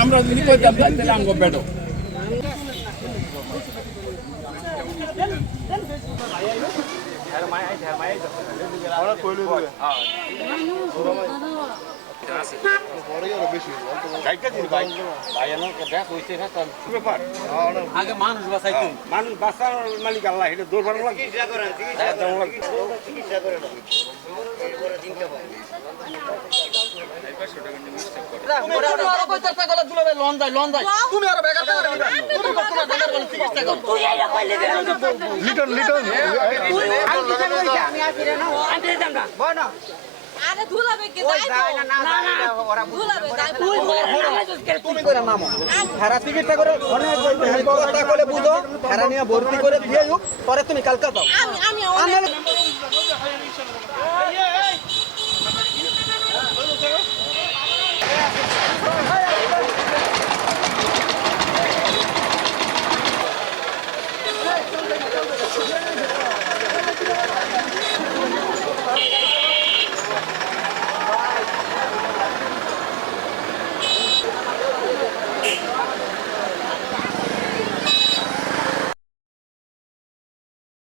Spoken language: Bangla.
আমরা যদি কইতাম তাহলে আমগো বেটো আগে মানুষ বাঁচাইতো মানুষ বাঁচার মালিক আল্লাহ এটা দৌড় বাড়ানো লাগে আরে ধুলাবে কে যাই না না ওরা ধুলাবে যাই তুমি করে নামো হেরা টিকিটটা করে ঘরে কথা বলে বুঝো হেরা নিয়ে ভর্তি করে দিয়ে হোক পরে তুমি কালকা পাও আমি